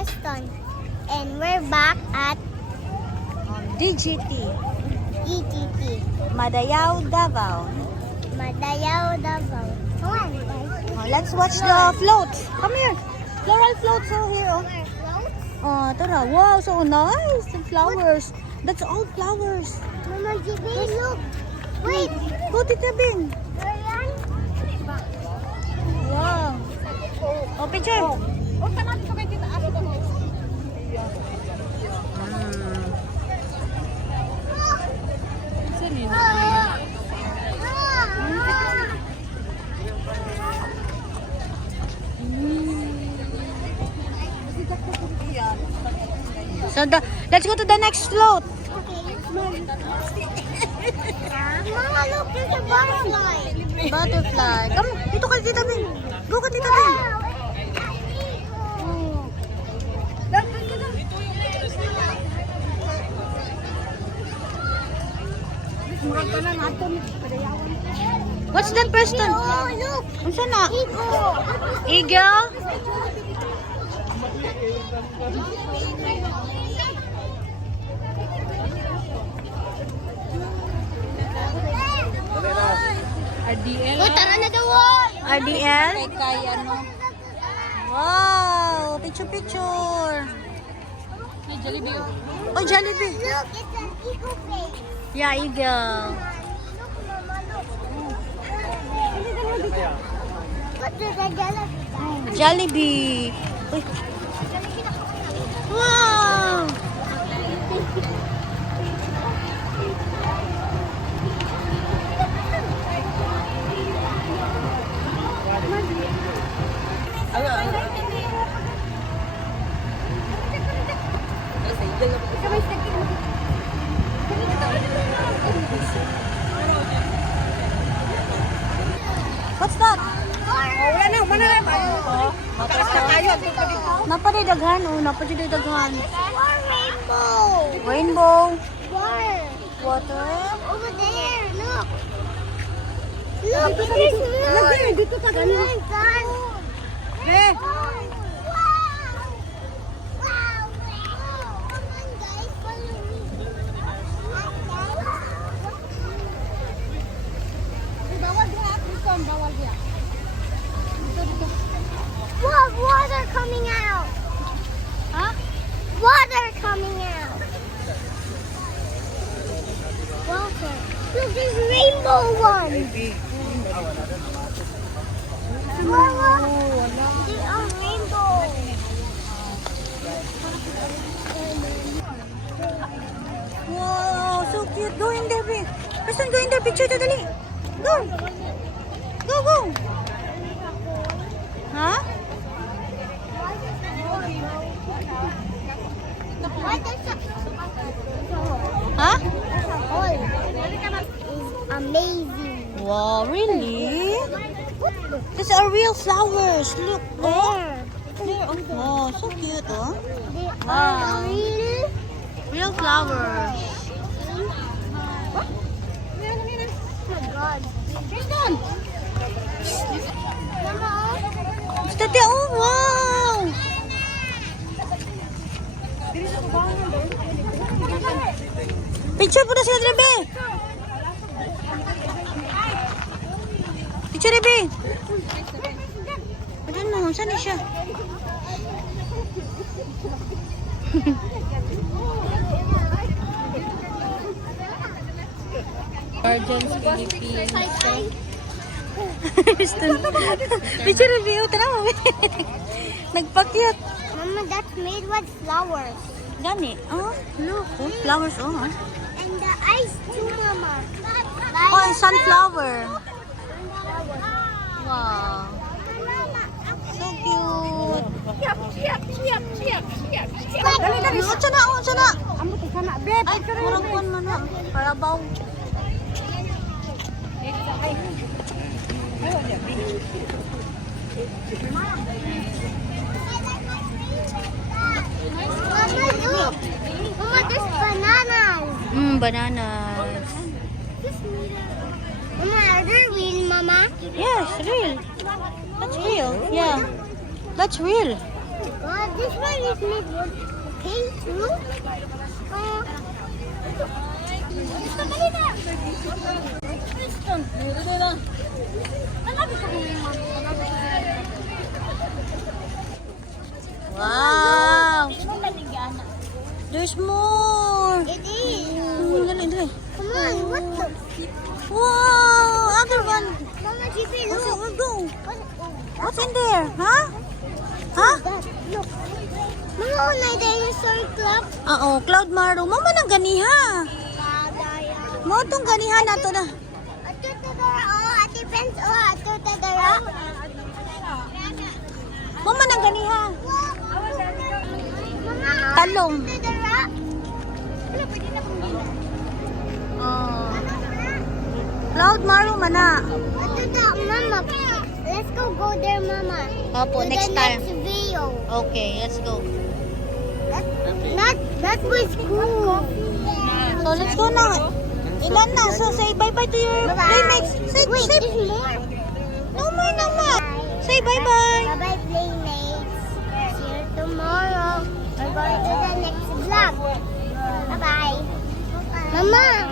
Preston. And we're back at DGT. ETT. Madayao, Davao. Madayao, Davao. Come on, guys. Oh, let's watch the floats. Come here. Floral floats over here. Oh. Where floats? Oh, tara. Wow, so nice. The flowers. That's all flowers. Mama, Jibi, look. Wait. Go, Tita Bin. Ayan. Wow. Oh, picture. So let's go to the next float. Mama, look, there's a butterfly. Butterfly. Come, dito ka, Tita Bin. Go ka, Tita Bin. What's that, Preston? Oh, look. Ano siya na? Eagle. Eagle? RDL. Oh, tara na daw. RDL? Kay ano. Wow! Picture. May Jollibee. Oh, Jollibee. Look, it's an eagle face. Yeah, eagle. Look, Mama, look. What does a jellyfish? Jollibee. Uy. Wow! What's that? Wala na, wala na. Mataas na tayo. Napadidaghan, oh. Napadidaghan. Or rainbow. Rainbow. Where? Water. Over there, look. Look, there's moon. Dito ka ganun. Moon, son. Eh. Oh, wow. Wow. Come on, guys, follow me. Bawal diha. Dito, bawal diha. Wow, water coming out. Huh? Water coming out. Water. Look, there's rainbow one. Wow, they are rainbow. Wow, so cute. Go in there, babe. Preston, go in there. Picture to dali. Go. Go. Huh? What is that? Huh? Hole is amazing. Wow, really? What the? These are real flowers. Look. Oh, There. oh so cute, oh. They Wow. are real. Real flowers. Oh my God. Preston. Mama, Is that the, oh, wow. Picture po na sila, Rebe. Picture, Rebe. I don't know. Saan na siya? Guardians Philippines. Picture, Rebe. Oh, tara mo. Nagpa-cute. Mama, that's made with flowers. Gani. Oh, look. Oh, flowers, oh. Huh? And the ice too, Mama. Oh, and sunflower. Wow. So cute. Dali. Oh, sana, oh, sana. Amo to sana, babe. Ay, kurang kuwan man na. Parabaw. Mama, look. Mama, there's bananas. Bananas. Mama, are they real, Mama? Yes, real. That's real. Yeah. That's real. God, This one is made wood. Okay, true. Gusto ka nila. Wow! There's more! It is. Dali, dali. Come on, what the? Wow! Other one! Mama, GP, Let's look. go, let's go! What? What's in there? Huh? Huh? That, look. Mga unay dinosaur clock. Oo, Cloud Maru. Mama nang ganiha. Mo tong ganiha na to na. Ato tadara, oh, ate friends, oh, ato tadara. Mama nang ganiha. Mga Talong. tadara. Wala, pwede na kong dila. Oh. Cloud Maru mana. Ato ta, mama. Let's go there, mama. Opo, To next the time. next video. Okay, let's go. That was cool. So let's go na. Ilan na? So say bye-bye to your playmates. Say, Wait, say, there's more. no more naman. Say bye-bye. Bye-bye, playmates. See you tomorrow. We're going to the next vlog. Bye-bye. Mama.